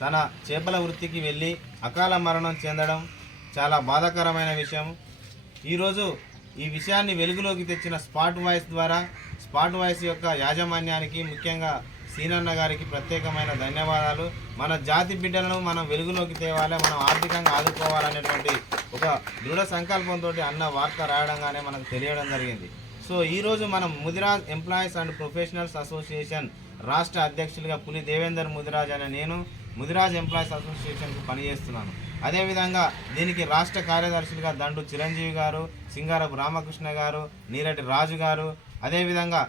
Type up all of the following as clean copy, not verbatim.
తన చేపల వృత్తికి వెళ్ళి అకాల మరణం చెందడం చాలా బాధాకరమైన విషయం. ఈరోజు ఈ విషయాన్ని వెలుగులోకి తెచ్చిన స్పాట్ వాయిస్ ద్వారా స్పాట్ వాయిస్ యొక్క యాజమాన్యానికి, ముఖ్యంగా సీనన్న గారికి ప్రత్యేకమైన ధన్యవాదాలు. మన జాతి బిడ్డలను మనం వెలుగులోకి తేవాలి, మనం ఆర్థికంగా ఆదుకోవాలనేటువంటి ఒక దృఢ సంకల్పంతో అన్న వార్త రాయడంగానే మనకు తెలియడం జరిగింది. సో ఈరోజు మనం Mudiraj employees and professionals association రాష్ట్ర అధ్యక్షులుగా పులి దేవేందర్ ముదిరాజ్ అనే నేను ముదిరాజ్ ఎంప్లాయీస్ అసోసియేషన్కు పనిచేస్తున్నాను. అదేవిధంగా దీనికి రాష్ట్ర కార్యదర్శులుగా దండు చిరంజీవి గారు, సింగారపు రామకృష్ణ గారు, నీరటి రాజు గారు, అదేవిధంగా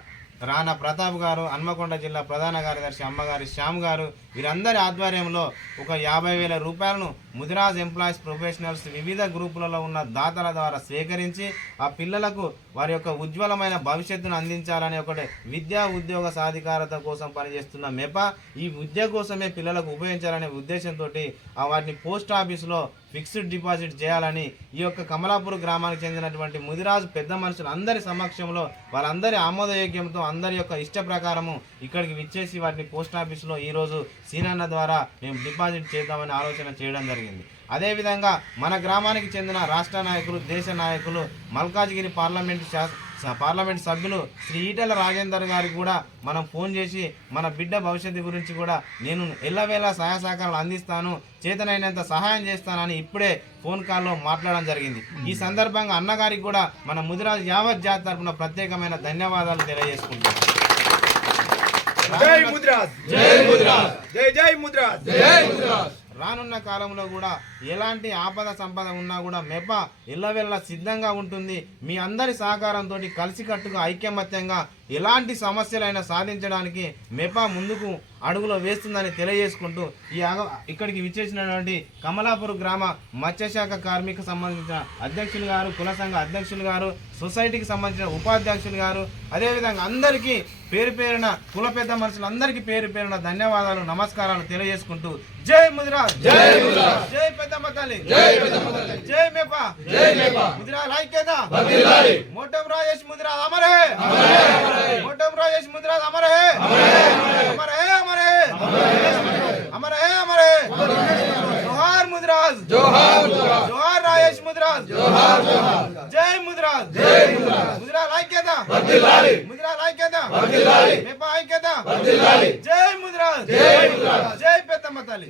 రాణా ప్రతాప్ గారు, హన్మకొండ జిల్లా ప్రధాన కార్యదర్శి అమ్మగారి శ్యామ్ గారు, వీరందరి ఆధ్వర్యంలో ఒక 50,000 రూపాయలను ముదిరాజ్ ఎంప్లాయీస్ ప్రొఫెషనల్స్ వివిధ గ్రూపులలో ఉన్న దాతల ద్వారా సేకరించి ఆ పిల్లలకు వారి యొక్క ఉజ్వలమైన భవిష్యత్తును అందించాలనే ఒకటి విద్యా ఉద్యోగ సాధికారత కోసం పనిచేస్తున్న మెపా ఈ విద్య కోసమే పిల్లలకు ఉపయోగించాలనే ఉద్దేశంతో వాటిని పోస్ట్ ఆఫీసులో ఫిక్స్డ్ డిపాజిట్ చేయాలని ఈ యొక్క కమలాపూర్ గ్రామానికి చెందినటువంటి ముదిరాజు పెద్ద మనుషులు అందరి సమక్షంలో వాళ్ళందరి ఆమోదయోగ్యంతో అందరి యొక్క ఇష్ట ప్రకారము ఇక్కడికి విచ్చేసి వాటిని పోస్ట్ ఆఫీసులో ఈరోజు సీనన్న ద్వారా మేము డిపాజిట్ చేద్దామని ఆలోచన చేయడం జరిగింది. అదేవిధంగా మన గ్రామానికి చెందిన రాష్ట్ర నాయకులు, దేశ నాయకులు, మల్కాజ్గిరి పార్లమెంట్ సభ్యులు శ్రీ ఈటెల రాజేందర్ గారికి కూడా మనం ఫోన్ చేసి మన బిడ్డ భవిష్యత్తు గురించి కూడా నేను ఎల్లవేళ సహాయ సహకారాలు అందిస్తాను, చేతనైనంత సహాయం చేస్తానని ఇప్పుడే ఫోన్ కాల్లో మాట్లాడడం జరిగింది. ఈ సందర్భంగా అన్నగారికి కూడా మన ముదిరాజ్ యావత్ జాతి తరపున ప్రత్యేకమైన ధన్యవాదాలు తెలియజేసుకుంటాం. రానున్న కాలంలో కూడా ఎలాంటి ఆపద సంపద ఉన్నా కూడా మెపా ఎల్లవెల్ల సిద్ధంగా ఉంటుంది. మీ అందరి సహకారంతో కలిసికట్టుగా ఐక్యమత్యంగా ఎలాంటి సమస్యలైనా సాధించడానికి మెపా ముందుకు అడుగులో వేస్తుందని తెలియజేసుకుంటూ ఇక్కడికి విచ్చేసినటువంటి కమలాపూర్ గ్రామ మత్స్యశాఖ కార్మిక సంబంధించిన అధ్యక్షులు గారు, కుల సంఘ అధ్యక్షులు గారు, సొసైటీకి సంబంధించిన ఉపాధ్యక్షులు గారు, అదేవిధంగా అందరికీ పేరు పేరున కుల పెద్ద మనుషులందరికీ పేరు పేరున ధన్యవాదాలు, నమస్కారాలు తెలియజేసుకుంటూ జై ముదిరాజ్, జై పెద్దమ్మ తల్లి, జై మెపా, ముదిరాజ్ ఐక్యత, మోటం రాజేష్ ముదిరాజ్ అమర్ హై, మోటం రాజేష్ ముదిరాజ్ అమర్ హై, అమర్ హై, అమర్ హై, అమర్ హై, అమర్ హై, జోహార్ ముదిరాజ్, జోహార్ రాజేష్ ముదిరాజ్, జై ముదిరాజ్, ముదిరాజ్ ఐక్యత, ముదిరాజ్ ఐక్యత, మెపా ఐక్యత, జై ముదిరాజ్, జై పెద్దమ్మ తల్లి.